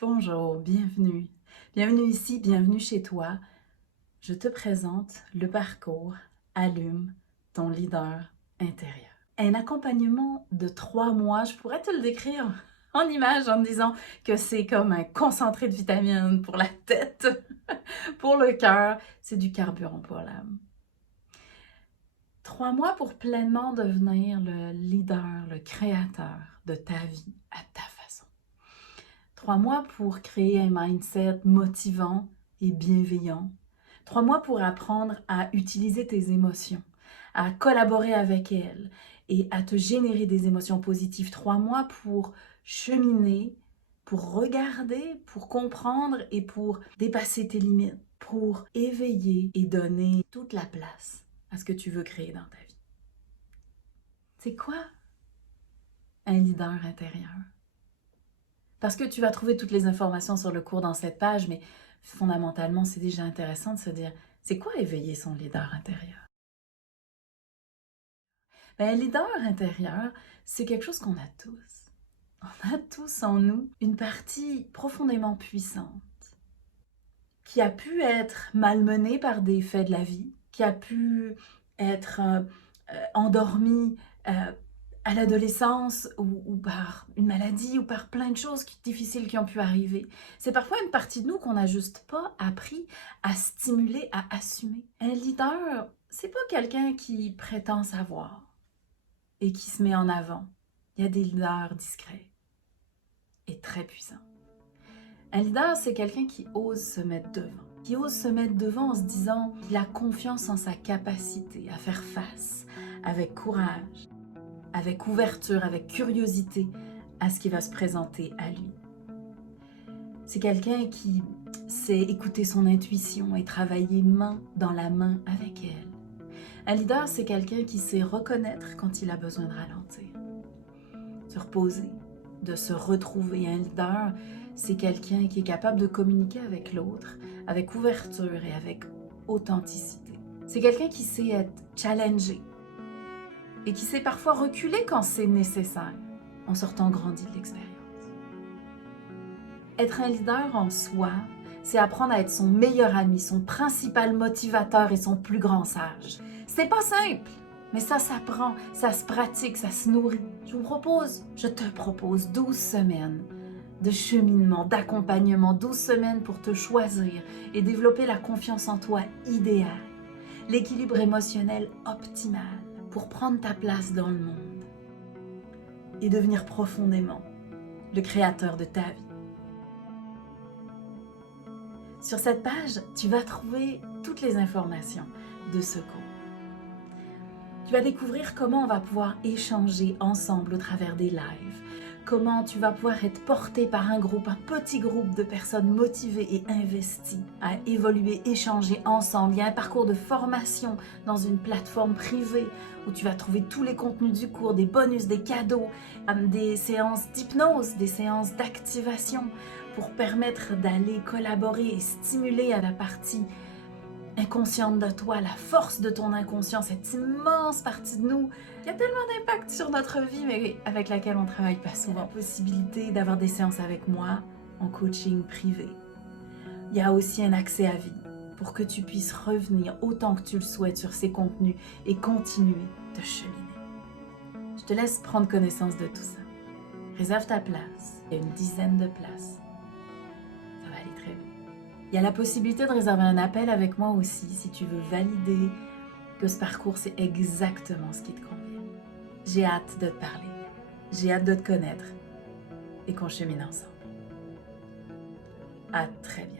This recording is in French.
Bonjour, bienvenue. Bienvenue ici, bienvenue chez toi. Je te présente le parcours Allume ton leader intérieur. Un accompagnement de 3 mois, je pourrais te le décrire en image en te disant que c'est comme un concentré de vitamines pour la tête, pour le cœur, c'est du carburant pour l'âme. 3 mois pour pleinement devenir le leader, le créateur de ta vie à ta façon. 3 mois pour créer un mindset motivant et bienveillant. 3 mois pour apprendre à utiliser tes émotions, à collaborer avec elles et à te générer des émotions positives. 3 mois pour cheminer, pour regarder, pour comprendre et pour dépasser tes limites, pour éveiller et donner toute la place à ce que tu veux créer dans ta vie. C'est quoi un leader intérieur? Parce que tu vas trouver toutes les informations sur le cours dans cette page, mais fondamentalement, c'est déjà intéressant de se dire, c'est quoi éveiller son leader intérieur? Un leader intérieur, c'est quelque chose qu'on a tous. On a tous en nous une partie profondément puissante qui a pu être malmenée par des faits de la vie, qui a pu être endormie à l'adolescence ou par une maladie ou par plein de choses difficiles qui ont pu arriver. C'est parfois une partie de nous qu'on n'a juste pas appris à stimuler, à assumer. Un leader, c'est pas quelqu'un qui prétend savoir et qui se met en avant. Il y a des leaders discrets et très puissants. Un leader, c'est quelqu'un qui ose se mettre devant. Qui ose se mettre devant en se disant qu'il a confiance en sa capacité à faire face avec courage, avec ouverture, avec curiosité à ce qui va se présenter à lui. C'est quelqu'un qui sait écouter son intuition et travailler main dans la main avec elle. Un leader, c'est quelqu'un qui sait reconnaître quand il a besoin de ralentir, se reposer, de se retrouver. Un leader, c'est quelqu'un qui est capable de communiquer avec l'autre, avec ouverture et avec authenticité. C'est quelqu'un qui sait être challengé et qui sait parfois reculer quand c'est nécessaire, en sortant grandi de l'expérience. Être un leader en soi, c'est apprendre à être son meilleur ami, son principal motivateur et son plus grand sage. C'est pas simple, mais ça s'apprend, ça se pratique, ça se nourrit. Je te propose 12 semaines de cheminement, d'accompagnement, 12 semaines pour te choisir et développer la confiance en toi idéale, l'équilibre émotionnel optimal pour prendre ta place dans le monde et devenir profondément le créateur de ta vie. Sur cette page, tu vas trouver toutes les informations de ce cours. Tu vas découvrir comment on va pouvoir échanger ensemble au travers des lives, comment tu vas pouvoir être porté par un petit groupe de personnes motivées et investies à évoluer, échanger ensemble. Il y a un parcours de formation dans une plateforme privée où tu vas trouver tous les contenus du cours, des bonus, des cadeaux, des séances d'hypnose, des séances d'activation pour permettre d'aller collaborer et stimuler à la partie inconsciente de toi, la force de ton inconscient, cette immense partie de nous qui a tellement d'impact sur notre vie, mais avec laquelle on ne travaille pas souvent. La possibilité d'avoir des séances avec moi en coaching privé. Il y a aussi un accès à vie pour que tu puisses revenir autant que tu le souhaites sur ces contenus et continuer de cheminer. Je te laisse prendre connaissance de tout ça. Réserve ta place. Il y a une dizaine de places. Ça va aller très vite. Il y a la possibilité de réserver un appel avec moi aussi si tu veux valider que ce parcours, c'est exactement ce qui te convient. J'ai hâte de te parler. J'ai hâte de te connaître et qu'on chemine ensemble. À très bientôt.